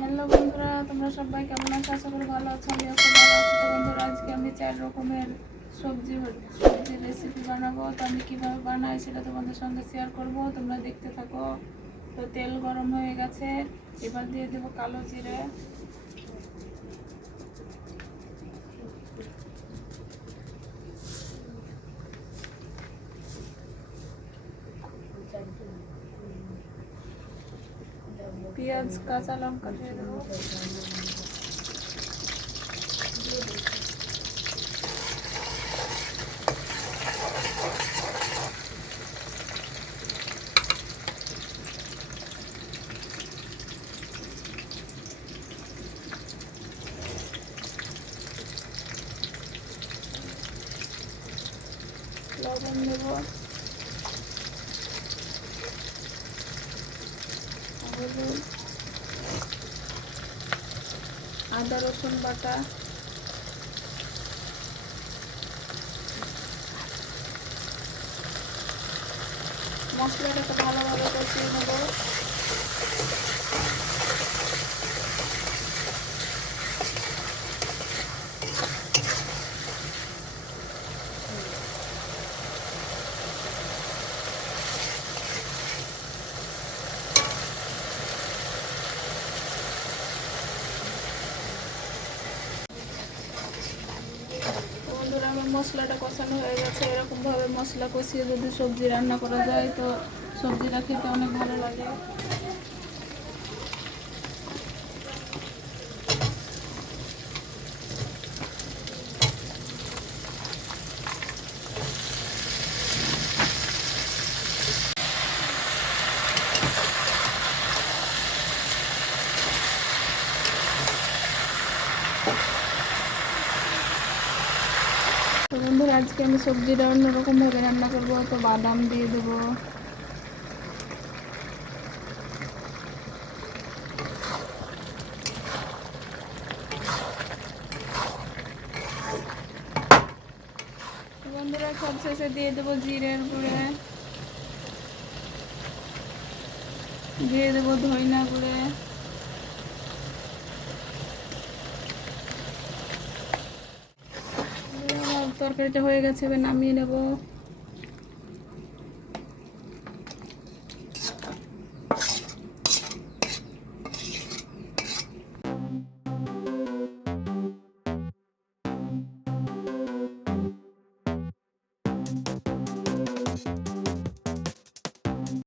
হ্যালো বন্ধুরা, তোমরা সবাই কেমন আছো? আশা করি ভালো আছো। আমি খুব ভালো আছি। তো বন্ধুরা, আজকে আমি 4 রকমের সবজির রেসিপি বানাবো। তো আমি কীভাবে বানাই সেটা তোমাদের সঙ্গে শেয়ার করব, তোমরা দেখতে থাকো। তো তেল গরম হয়ে গেছে, এবার দিয়ে দেবো কালো জিরে, পেঁয়াজ, কাঁচা লঙ্কা দিয়ে দেবো, লবণ দেবো, হলুদ, আদা রসুন বাটা, মশলাটাকে ভালোভাবে কষিয়ে নেবো। বন্ধুরা, আমার মশলাটা কষানো হয়ে গেছে। এরকমভাবে মশলা কষিয়ে যদি সবজি রান্না করা যায় তো সবজিটা খেতে অনেক ভালো লাগে। তো বন্ধুরা, আজকে আমি সবজিটা অন্যরকমভাবে রান্না করবো। তো বাদাম দিয়ে দেবো, বন্ধুরা সব শেষে দিয়ে দেবো জিরের গুঁড়ে, দিয়ে দেবো ধইনা গুঁড়ে, তরকারিটা হয়ে গেছে, এবার নামিয়ে নেবো।